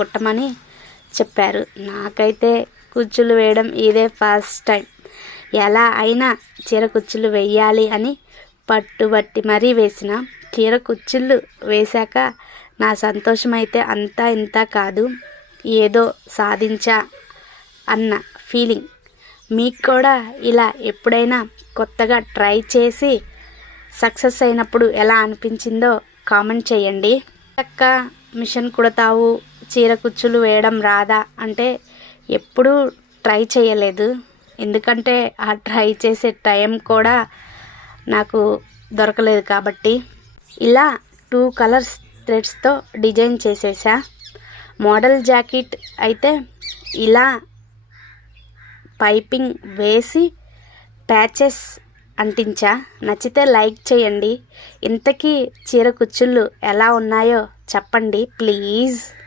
కుట్టమని చెప్పారు. నాకైతే కుచ్చులు వేయడం ఇదే ఫస్ట్ టైం. ఎలా అయినా చీర కుచ్చులు వేయాలి అని పట్టుబట్టి మరీ వేసిన చీర కుచ్చుళ్ళు వేశాక నా సంతోషం అయితే అంతా ఇంత కాదు. ఏదో సాధించా అన్న ఫీలింగ్. మీకు కూడా ఇలా ఎప్పుడైనా కొత్తగా ట్రై చేసి సక్సెస్ అయినప్పుడు ఎలా అనిపించిందో కామెంట్ చేయండి. అక్క మిషన్ కుడతావు చీర కుచ్చులు వేయడం రాదా? అంటే ఎప్పుడూ ట్రై చేయలేదు. ఎందుకంటే ఆ ట్రై చేసే టైం కూడా నాకు దొరకలేదు కాబట్టి. ఇలా టూ కలర్స్ థ్రెడ్స్తో డిజైన్ చేసేసా. మోడల్ జాకెట్ అయితే ఇలా పైపింగ్ వేసి ప్యాచెస్ అంటించా. నచ్చితే లైక్ చేయండి. ఇంతకీ చీర కుచ్చుళ్ళు ఎలా ఉన్నాయో చెప్పండి ప్లీజ్.